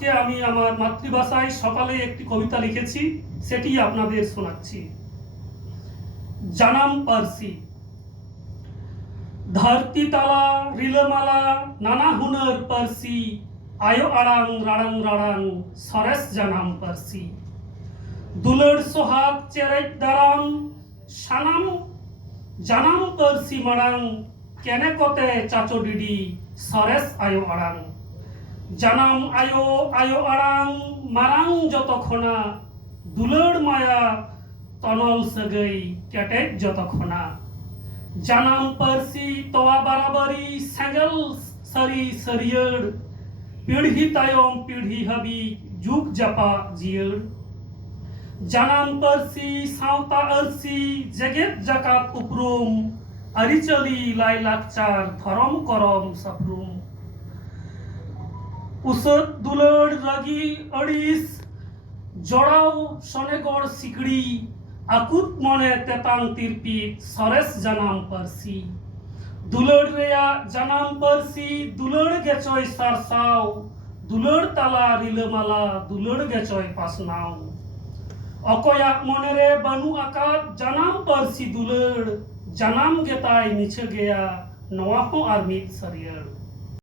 আজকে আমি আমার মাতৃভাষায় সকালে একটি কবিতা লিখেছি, সেটি আপনাদের শোনাচ্ছি। জানাম পারসি। ধরতি তালা রিলমালা নানা হুনর পারসি, আয়ো আড়াং রাড়াং রাড়াং সরেস জানাম পারসি। দুলর সোহাগ চেরেক দারাম সানাম জানাম পারসি মারাং, কেনে কতে চাচো ডিডি সরেস আয়ো আড়াং। জানাম আয়ো আয়ো আড়াং মারাং যতক্ষণা, দুলর মায়া তনল সগৈ কেটে যতক্ষণা। জানাম পারসি তোয়া বারাবারি সেঙ্গেল সারি সরিয়র, পিঢ়ি তায়ম পিঢ়ি হাবি যুগ জাপা জিয়র। জানাম পারসি সাঁওতা আরসি জেগেত জাকাত উপরুম, আরিচালি লাই লাকচার ধরম করম সাপরুম। উসত দুলড় রাগি আড়িস জড়াও শনেগড় সিকড়ি, আকুত মনে তেতাং তিরপিত সরেস জানাম পারসি। দুলড় রেয়া জানাম পারসি দুলড় গেচয় সারসাও, দুলড় তালা রিলমালা দুলড় গেচয় পাসনাও। অকয়াক মনেরে বানু আকাত জানাম পারসি দুলড়, জানাম গেতায় মিছে গেয়া নোয়া হো আর মিত সারিয়র।